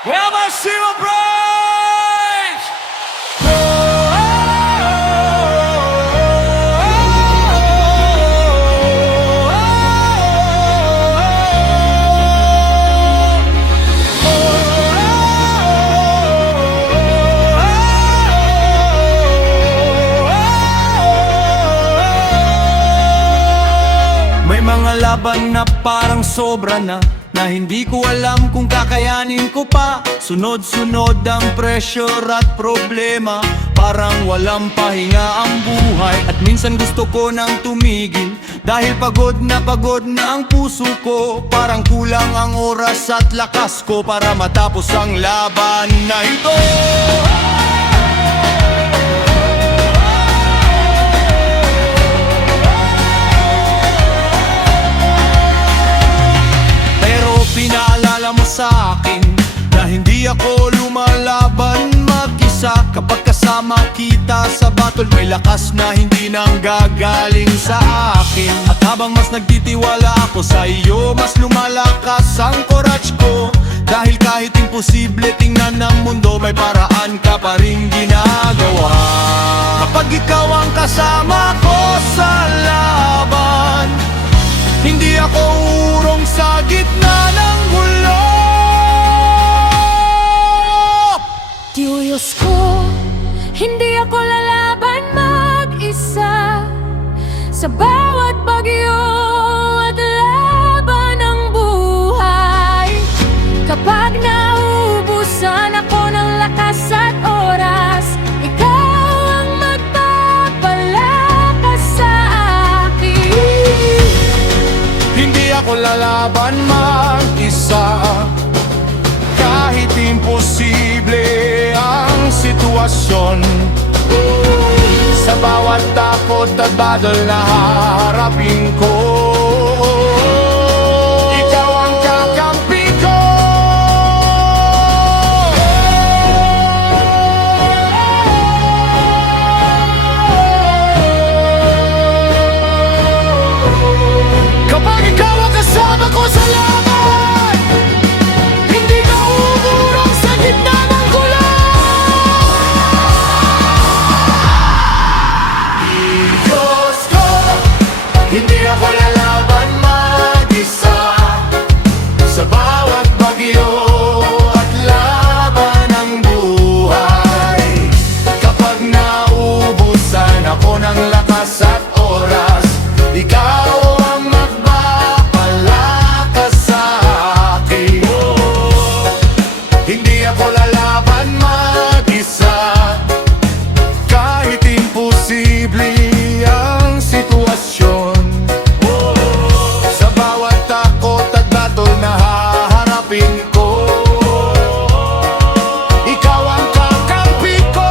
Well, my zero praise! May mga laban na parang sobra na hindi ko alam kung kakayanin ko pa. Sunod-sunod ang pressure at problema, parang walang pahinga ang buhay. At minsan gusto ko nang tumigil, dahil pagod na ang puso ko. Parang kulang ang oras at lakas ko para matapos ang laban na ito. Pinaalala mo sa akin na hindi ako lumalaban mag-isa. Kapag kasama kita sa battle, may lakas na hindi nang gagaling sa akin. At habang mas nagtitiwala ako sa iyo, mas lumalakas ang courage ko. Dahil kahit imposible tingnan ng mundo, may paraan ka pa rin ginagawa. Kapag ikaw ang kasama ko sa laban, hindi ako urong sa gitna ng gulo. Diyos ko, hindi ako lalaban mag-isa sa bawat bagyo at laban ng buhay. Kapag naubusan ako ng lakas at oras, ikaw ang magpapalakas sa akin. Hindi ako lalaban mag-isa, kahit imposible ang sitwasyon. Sa bawat takot at battle na haharapin ko, ikaw ang kakampi ko. Kapag ikaw ang kasama ko sa laban, hindi ka uurong sa gitna ng gulo. Diyos ko, hindi ako lalaban mag-isa sa bawat bagyo at laban ng buhay. Kapag naubusan ako ng lakas at oras, ikaw ang magpapalakas sa akin. Hindi ako lalaban mag-isa, kahit imposible ang sitwasyon. Sa bawat takot at battle na haharapin ko, ikaw ang kakampi ko.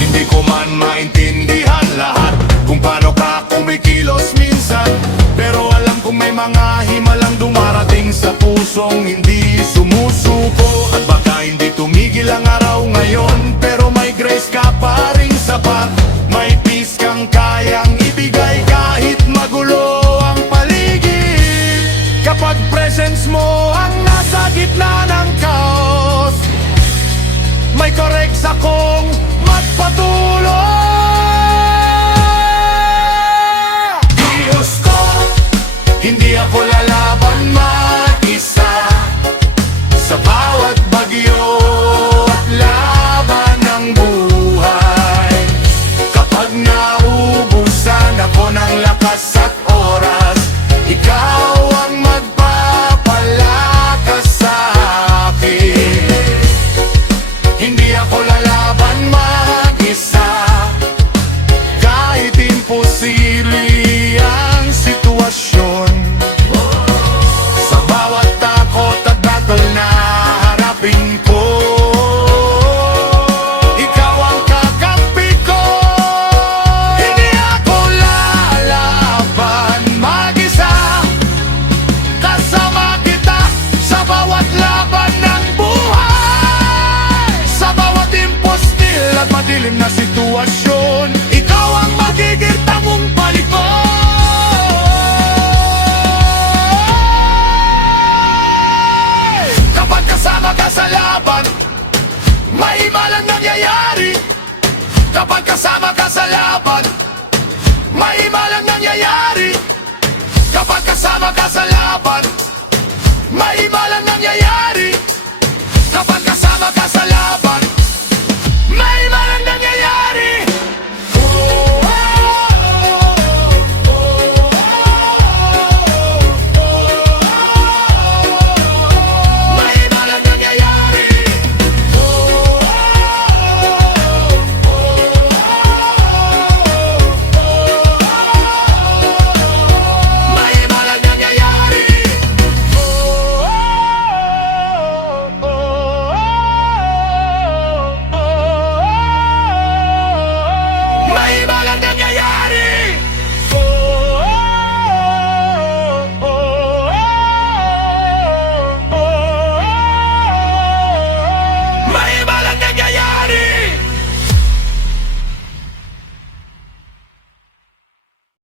Hindi ko man maintindihan lahat kung paano ka kumikilos minsan, pero alam kong may mga himalang dumarating sa pusong hindi sumusuko. At baka hindi tumigil ang araw ngayon, pero may grace ka pa rin sapat. May peace kang kayang ibigay kahit magulo ang paligid. Kapag presence mo ang nasa gitna ng chaos, may correct akong magpatuloy. Diyos ko, hindi ako lalaban mag-isa sa bawat bagyo at laban ng buhay. Kapag naubusan ako ng lakas at oras, ikaw ang magpapalakas sa akin. Hindi ako lalaban mag-isa, kahit imposible ang sitwasyon. Sa bawat Kasama ka sa laban